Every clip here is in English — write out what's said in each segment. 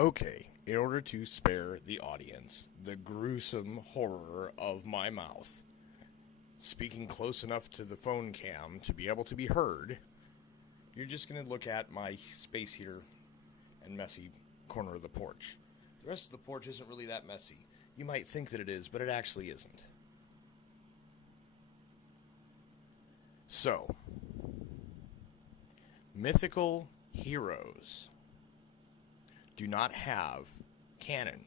Okay, in order to spare the audience the gruesome horror of my mouth, speaking close enough to the phone cam to be able to be heard, you're just going to look at my space heater and messy corner of the porch. The rest of the porch isn't really that messy. You might think that it is, but it actually isn't. So, mythical heroes do not have canon.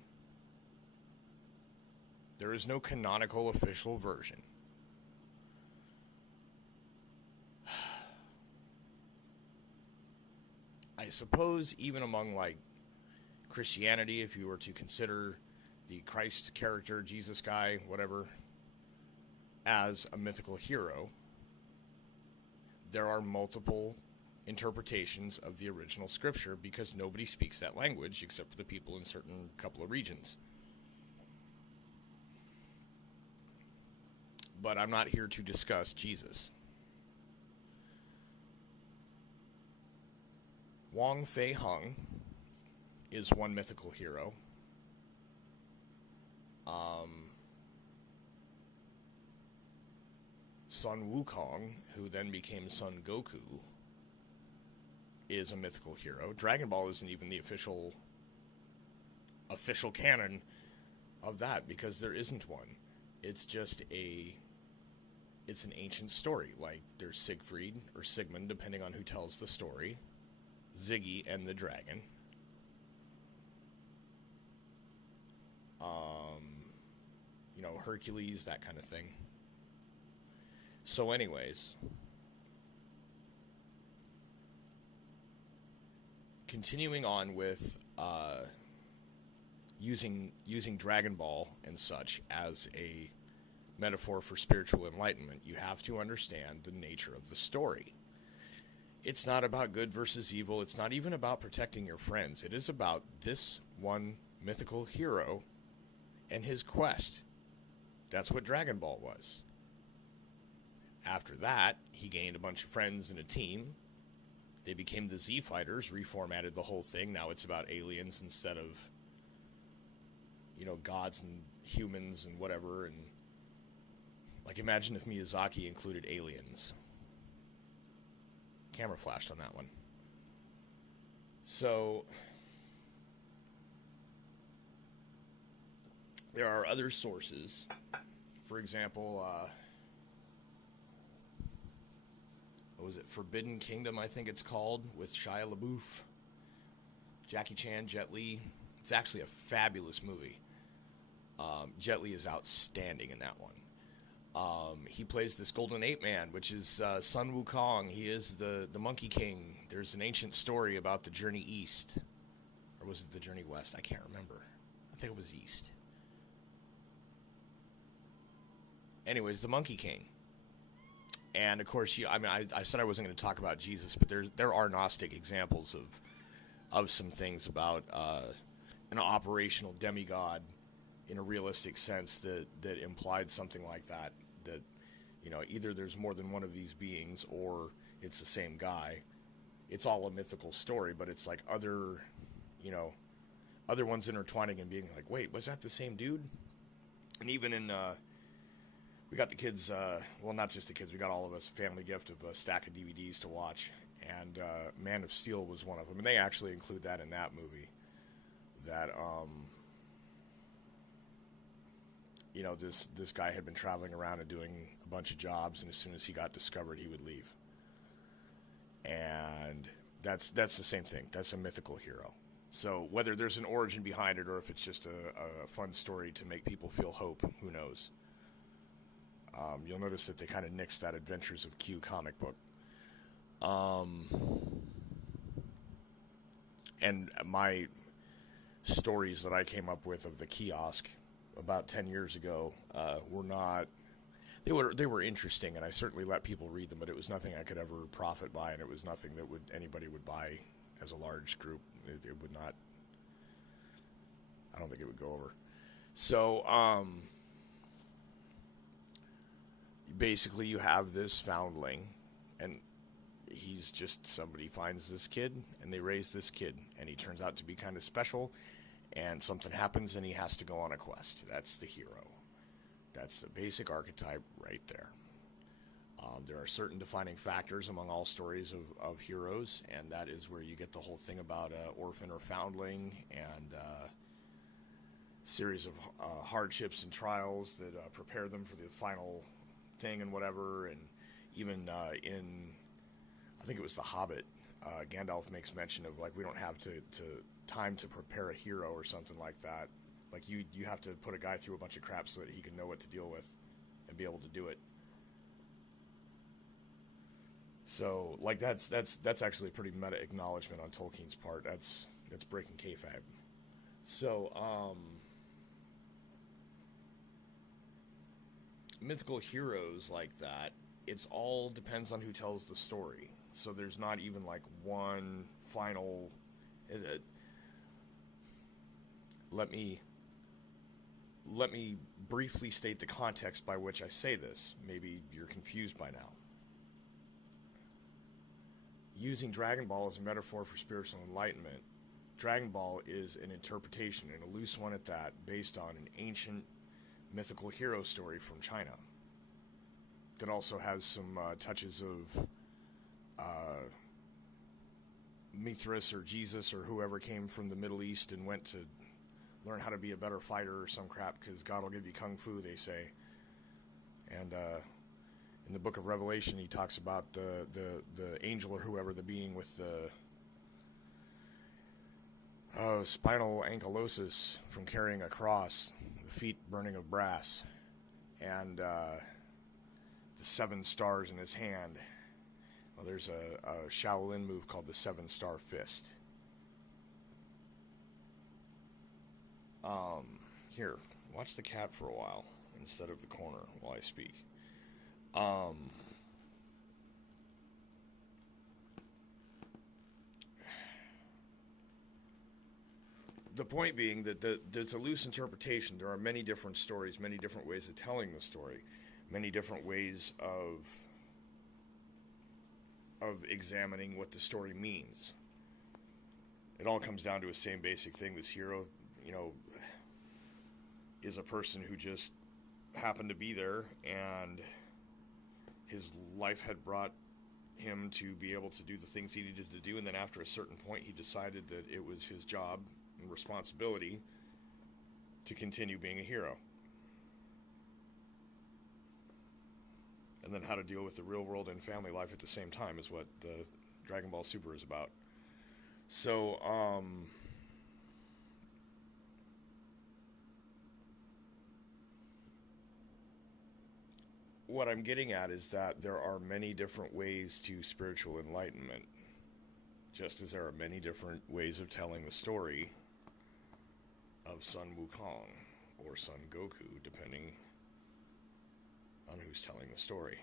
There is no canonical official version. I suppose even among like Christianity, if you were to consider the Christ character, Jesus guy, whatever, as a mythical hero, there are multiple interpretations of the original scripture because nobody speaks that language except for the people in certain couple of regions. But I'm not here to discuss Jesus. Wong Fei Hung is one mythical hero. Sun Wukong, who then became Son Goku, is a mythical hero. Dragon Ball isn't even the official canon of that because there isn't one. It's just it's an ancient story. Like there's Siegfried or Sigmund, depending on who tells the story, Ziggy and the dragon. Hercules, that kind of thing. So anyways, continuing on with using Dragon Ball and such as a metaphor for spiritual enlightenment, you have to understand the nature of the story. It's not about good versus evil. It's not even about protecting your friends. It is about this one mythical hero and his quest. That's what Dragon Ball was. After that, he gained a bunch of friends and a team. They became the Z Fighters, reformatted the whole thing. Now it's about aliens instead of, gods and humans and whatever. And like, imagine if Miyazaki included aliens. Camera flashed on that one. So there are other sources. For example, what was it? Forbidden Kingdom, I think it's called, with Shia LaBeouf, Jackie Chan, Jet Li. It's actually a fabulous movie. Jet Li is outstanding in that one. He plays this Golden Ape Man, which is Sun Wukong. He is the Monkey King. There's an ancient story about the journey east. Or was it the journey west? I can't remember. I think it was east. Anyways, the Monkey King. And of course, I said I wasn't going to talk about Jesus, but there are Gnostic examples of some things about an operational demigod in a realistic sense that implied something like that. That either there's more than one of these beings or it's the same guy. It's all a mythical story, but it's like other ones intertwining and being like, wait, was that the same dude? And even in we got the kids, well, not just the kids, we got all of us a family gift of a stack of DVDs to watch, and Man of Steel was one of them, and they actually include that in that movie, that, this guy had been traveling around and doing a bunch of jobs, and as soon as he got discovered, he would leave. And that's the same thing. That's a mythical hero. So whether there's an origin behind it or if it's just a fun story to make people feel hope, who knows? You'll notice that they kind of nixed that Adventures of Q comic book. And my stories that I came up with of the kiosk about 10 years ago were not... They were interesting, and I certainly let people read them, but it was nothing I could ever profit by, and it was nothing that anybody would buy as a large group. It would not... I don't think it would go over. So, basically you have this foundling, and he's just somebody finds this kid and they raise this kid and he turns out to be kind of special and something happens and he has to go on a quest. That's the hero. That's the basic archetype right there. There are certain defining factors among all stories of heroes, and that is where you get the whole thing about orphan or foundling and series of hardships and trials that prepare them for the final thing and whatever. And even in, I think it was The Hobbit, Gandalf makes mention of, like, we don't have to time to prepare a hero or something like that. Like, you have to put a guy through a bunch of crap so that he can know what to deal with and be able to do it. So, like, that's actually a pretty meta acknowledgement on Tolkien's part. That's breaking kayfabe. So, mythical heroes like that, it's all depends on who tells the story. So there's not even like one final. Let me briefly state the context by which I say this. Maybe you're confused by now. Using Dragon Ball as a metaphor for spiritual enlightenment, Dragon Ball is an interpretation, and a loose one at that, based on an ancient mythical hero story from China that also has some touches of Mithras or Jesus or whoever came from the Middle East and went to learn how to be a better fighter or some crap, because God will give you kung fu, they say. And in the book of Revelation, he talks about the angel or whoever, the being with the spinal ankylosis from carrying a cross, the feet burning of brass, and the 7 stars in his hand. Well, there's a Shaolin move called the 7-star fist. Here, watch the cat for a while instead of the corner while I speak. The point being that there's a loose interpretation. There are many different stories, many different ways of telling the story, many different ways of examining what the story means. It all comes down to a same basic thing. This hero, is a person who just happened to be there, and his life had brought him to be able to do the things he needed to do, and then after a certain point he decided that it was his job and responsibility to continue being a hero. And then how to deal with the real world and family life at the same time is what the Dragon Ball Super is about. So, what I'm getting at is that there are many different ways to spiritual enlightenment, just as there are many different ways of telling the story of Sun Wukong or Son Goku, depending on who's telling the story.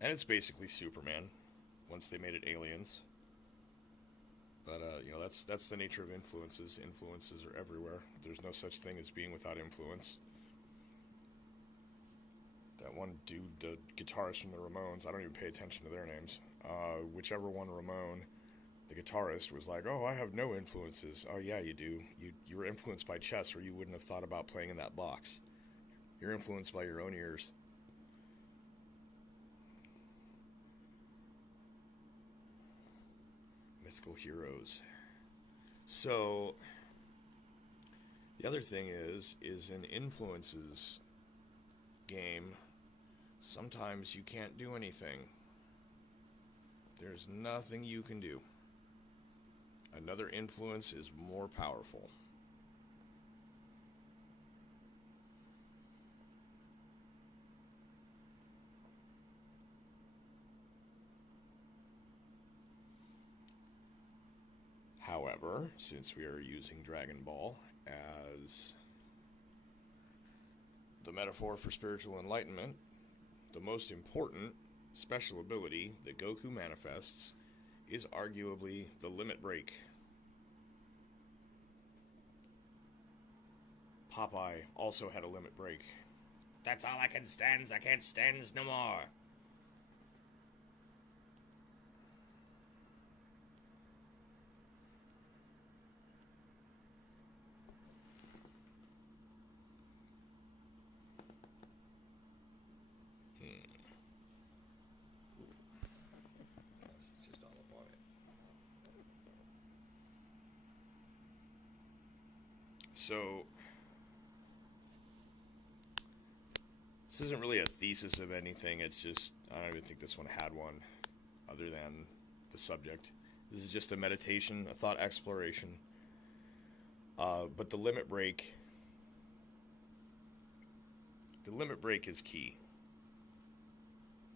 And it's basically Superman, once they made it aliens. But, that's the nature of influences. Influences are everywhere. There's no such thing as being without influence. That one dude, the guitarist from the Ramones, I don't even pay attention to their names. Whichever one Ramone, the guitarist, was like, oh, I have no influences. Oh, yeah, you do. You were influenced by chess, or you wouldn't have thought about playing in that box. You're influenced by your own ears. Mythical heroes. So, the other thing is in influences game, sometimes you can't do anything. There's nothing you can do. Another influence is more powerful. However, since we are using Dragon Ball as the metaphor for spiritual enlightenment, the most important special ability that Goku manifests is arguably the limit break. Popeye also had a limit break. That's all I can stand. I can't stand no more. Just all up on it. So, this isn't really a thesis of anything. It's just, I don't even think this one had one other than the subject. This is just a meditation, a thought exploration. But the limit break is key.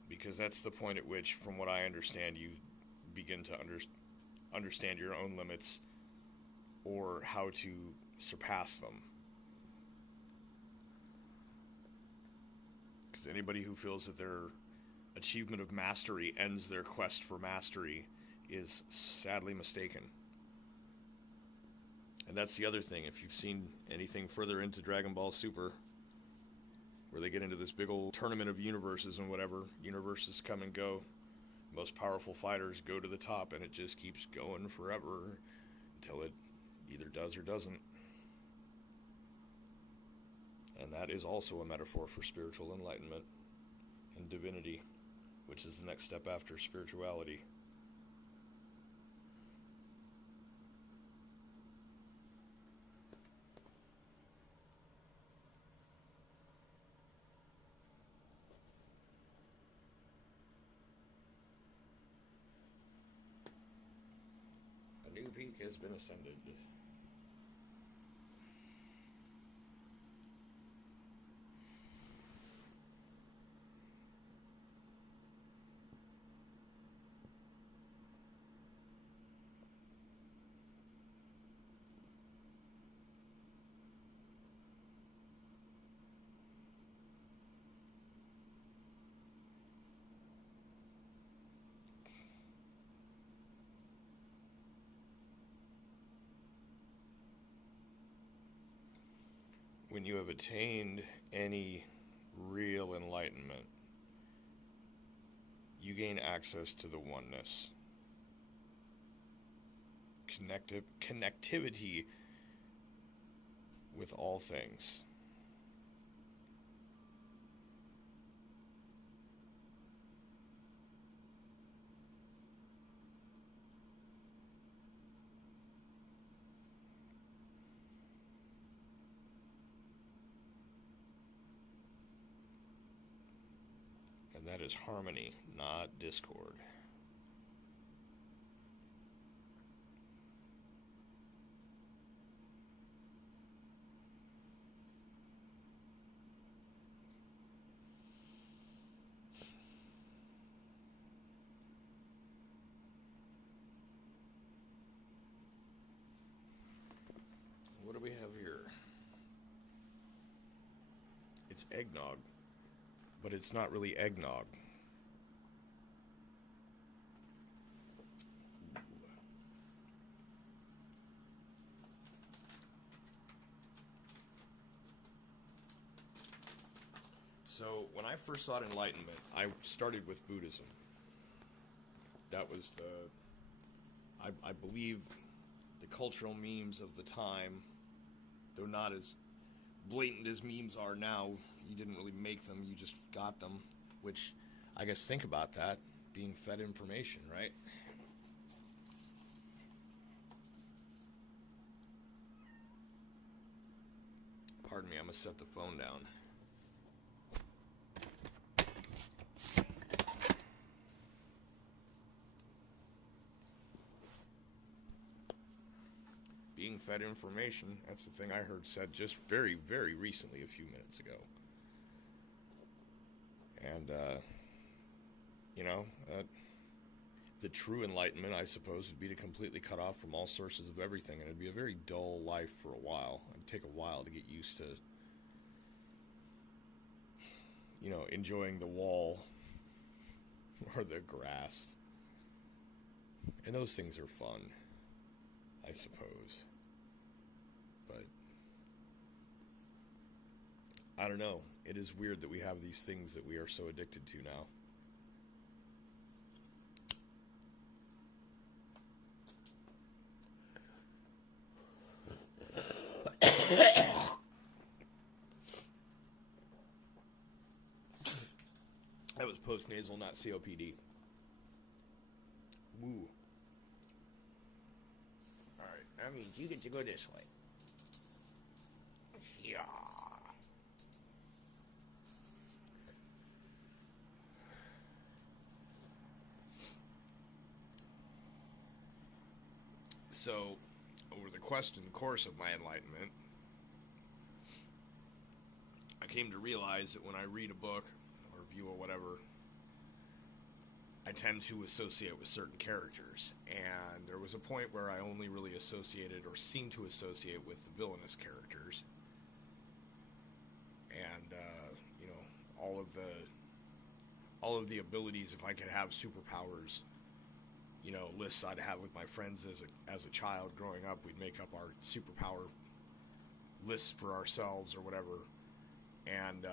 Because that's the point at which, from what I understand, you begin to understand your own limits or how to surpass them. Because anybody who feels that their achievement of mastery ends their quest for mastery is sadly mistaken. And that's the other thing. If you've seen anything further into Dragon Ball Super, where they get into this big old tournament of universes and whatever, universes come and go, most powerful fighters go to the top, and it just keeps going forever until it either does or doesn't. And that is also a metaphor for spiritual enlightenment and divinity, which is the next step after spirituality. A new peak has been ascended. When you have attained any real enlightenment, you gain access to the oneness. Connectivity with all things. And that is harmony, not discord. What do we have here? It's eggnog. But it's not really eggnog. So when I first sought enlightenment, I started with Buddhism. That was I believe, the cultural memes of the time, though not as blatant as memes are now. You didn't really make them, you just got them. Which, I guess, think about that, being fed information, right? Pardon me, I'm gonna set the phone down. Being fed information, that's the thing I heard said just very, very recently, a few minutes ago. And, the true enlightenment, I suppose, would be to completely cut off from all sources of everything, and it'd be a very dull life for a while. It'd take a while to get used to, enjoying the wall or the grass. And those things are fun, I suppose. But I don't know. It is weird that we have these things that we are so addicted to now. That was post-nasal, not COPD. Woo. Alright, that means you get to go this way. Yeah. So, over the course of my enlightenment, I came to realize that when I read a book or view or whatever, I tend to associate with certain characters. And there was a point where I only really associated or seemed to associate with the villainous characters. And, all of the abilities, if I could have superpowers, lists I'd have with my friends as a child growing up, we'd make up our superpower lists for ourselves or whatever. And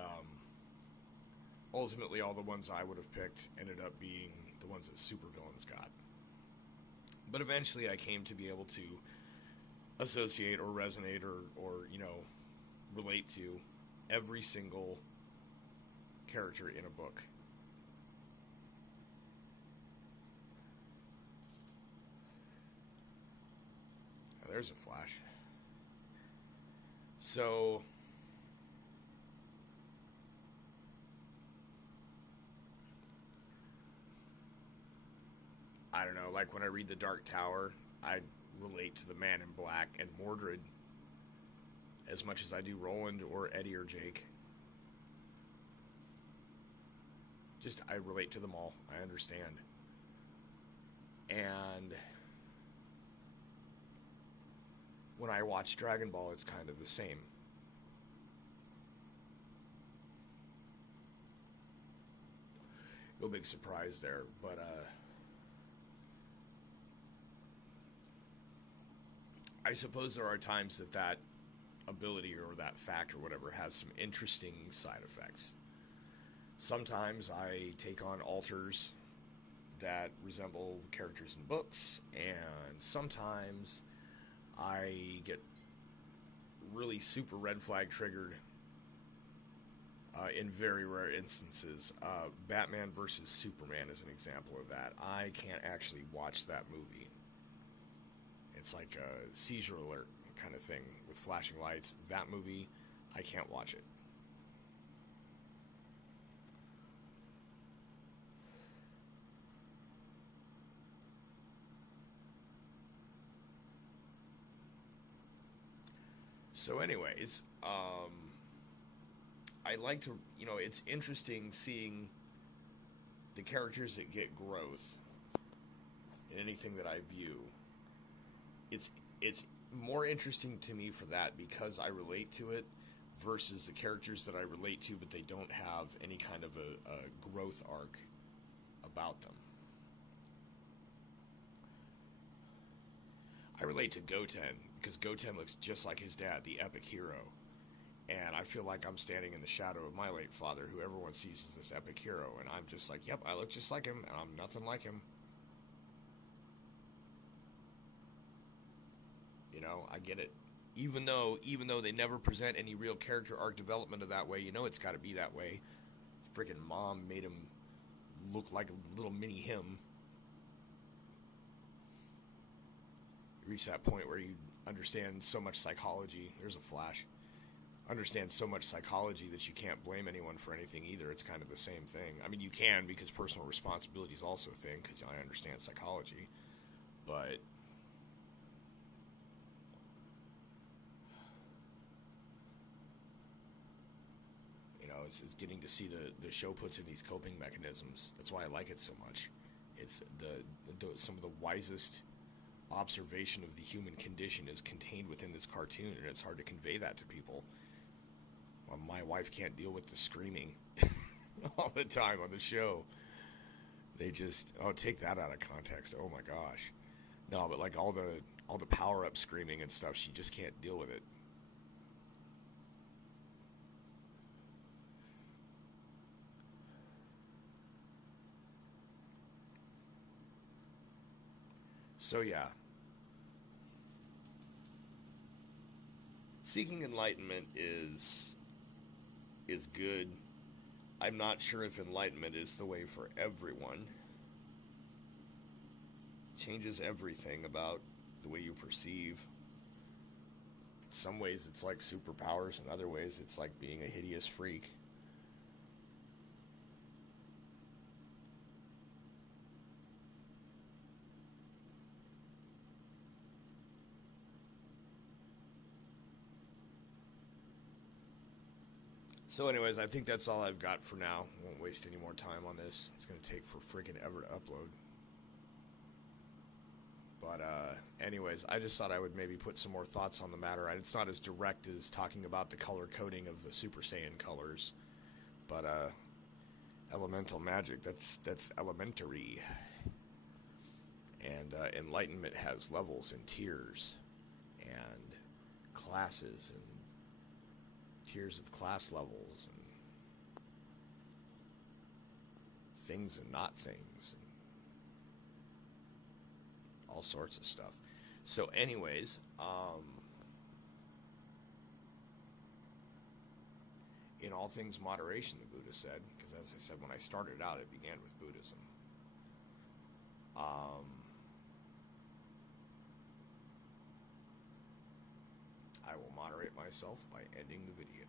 ultimately, all the ones I would have picked ended up being the ones that supervillains got. But eventually, I came to be able to associate or resonate or relate to every single character in a book. Now, there's a flash. So I don't know, like when I read The Dark Tower, I relate to the Man in Black and Mordred as much as I do Roland or Eddie or Jake. Just, I relate to them all. I understand. And when I watch Dragon Ball, it's kind of the same. No big surprise there, but I suppose there are times that ability or that fact or whatever has some interesting side effects. Sometimes I take on alters that resemble characters in books, and sometimes I get really super red flag triggered in very rare instances. Batman versus Superman is an example of that. I can't actually watch that movie. It's like a seizure alert kind of thing with flashing lights. That movie, I can't watch it. So anyways, I like to, it's interesting seeing the characters that get growth in anything that I view. It's more interesting to me for that because I relate to it versus the characters that I relate to but they don't have any kind of a growth arc about them. I relate to Goten because Goten looks just like his dad, the epic hero. And I feel like I'm standing in the shadow of my late father, who everyone sees as this epic hero. And I'm just like, yep, I look just like him, and I'm nothing like him. I get it. Even though they never present any real character arc development of that way, it's got to be that way. His freaking mom made him look like a little mini him. You reach that point where you understand so much psychology. There's a flash. Understand so much psychology that you can't blame anyone for anything either. It's kind of the same thing. I mean, you can because personal responsibility is also a thing because I understand psychology. But it's getting to see the show puts in these coping mechanisms. That's why I like it so much. It's some of the wisest observation of the human condition is contained within this cartoon, and it's hard to convey that to people. Well, my wife can't deal with the screaming all the time on the show. They just take that out of context. Oh my gosh. No, but like all the power up screaming and stuff, she just can't deal with it. So yeah, seeking enlightenment is good. I'm not sure if enlightenment is the way for everyone. Changes everything about the way you perceive. In some ways it's like superpowers, in other ways it's like being a hideous freak. So anyways, I think that's all I've got for now. Won't waste any more time on this. It's going to take for freaking ever to upload. But anyways, I just thought I would maybe put some more thoughts on the matter. It's not as direct as talking about the color coding of the Super Saiyan colors. But elemental magic, that's elementary. And enlightenment has levels and tiers and classes and tiers of class levels and things and not things and all sorts of stuff. So anyways, in all things moderation, the Buddha said, because as I said, when I started out, it began with Buddhism. I will moderate myself by ending the video.